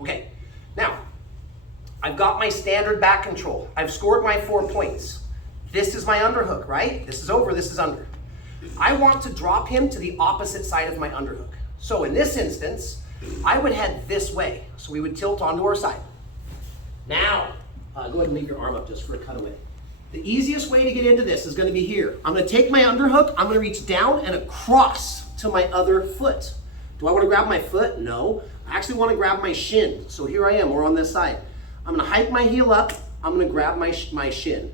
Okay, now, I've got my standard back control. I've scored my 4 points. This is my underhook, right? This is over, this is under. I want to drop him to the opposite side of my underhook. So in this instance, I would head this way. So we would tilt onto our side. Now, go ahead and leave your arm up just for a cutaway. The easiest way to get into this is going to be here. I'm going to take my underhook, I'm going to reach down and across to my other foot. Do I want to grab my foot? No. I actually want to grab my shin. So here I am, we're on this side. I'm going to hike my heel up, I'm going to grab my shin.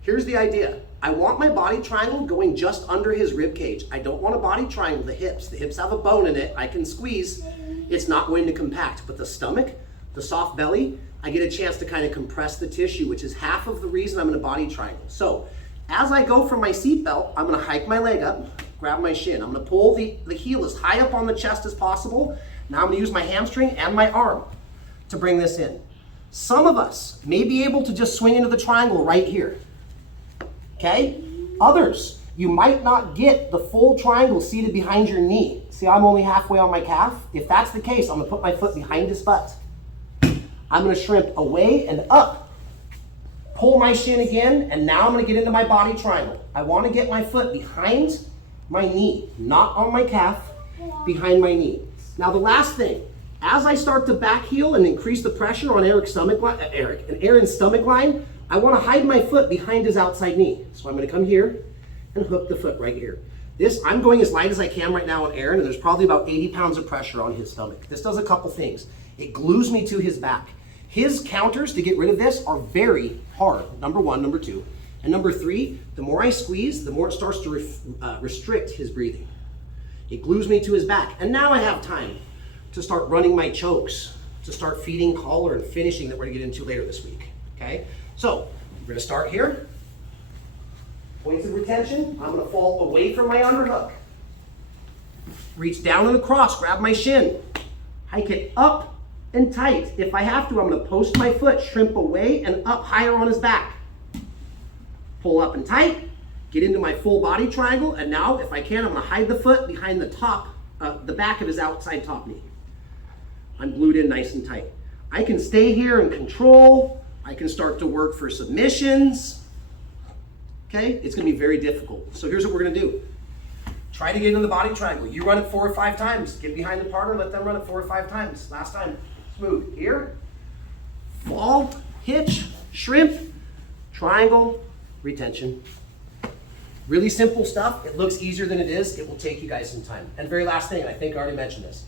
Here's the idea. I want my body triangle going just under his rib cage. I don't want a body triangle the hips. The hips have a bone in it. I can squeeze. It's not going to compact. But the stomach, the soft belly, I get a chance to kind of compress the tissue, which is half of the reason I'm in a body triangle. So as I go from my seatbelt, I'm going to hike my leg up, grab my shin. I'm going to pull the heel as high up on the chest as possible. Now I'm going to use my hamstring and my arm to bring this in. Some of us may be able to just swing into the triangle right here. Okay? Others, you might not get the full triangle seated behind your knee. See, I'm only halfway on my calf. If that's the case, I'm going to put my foot behind his butt. I'm going to shrimp away and up. Pull my shin again, and now I'm going to get into my body triangle. I want to get my foot behind my knee, not on my calf, behind my knee. Now the last thing, as I start to back heel and increase the pressure on Aaron's stomach line, I want to hide my foot behind his outside knee. So I'm going to come here and hook the foot right here. I'm going as light as I can right now on Aaron, and there's probably about 80 pounds of pressure on his stomach. This does a couple things. It glues me to his back. His counters to get rid of this are very hard, number one, number two. And number three, the more I squeeze, the more it starts to restrict his breathing. It glues me to his back. And now I have time to start running my chokes, to start feeding collar and finishing that we're gonna get into later this week, okay? So, we're gonna start here. Points of retention, I'm gonna fall away from my underhook. Reach down and across, grab my shin. Hike it up and tight. If I have to, I'm gonna post my foot, shrimp away and up higher on his back. Pull up and tight, get into my full body triangle, and now, if I can, I'm gonna hide the foot behind the back of his outside top knee. I'm glued in nice and tight. I can stay here and control. I can start to work for submissions. Okay, it's gonna be very difficult. So here's what we're gonna do. Try to get into the body triangle. You run it 4 or 5 times. Get behind the partner, let them run it 4 or 5 times. Last time, smooth. Here, fall, hitch, shrimp, triangle, retention. Really simple stuff. It looks easier than it is. It will take you guys some time. And very last thing, and I think I already mentioned this.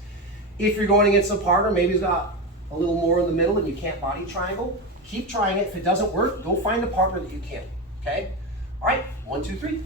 If you're going against a partner, maybe he's got a little more in the middle and you can't body triangle, keep trying it. If it doesn't work, go find a partner that you can, okay? All right, 1, 2, 3.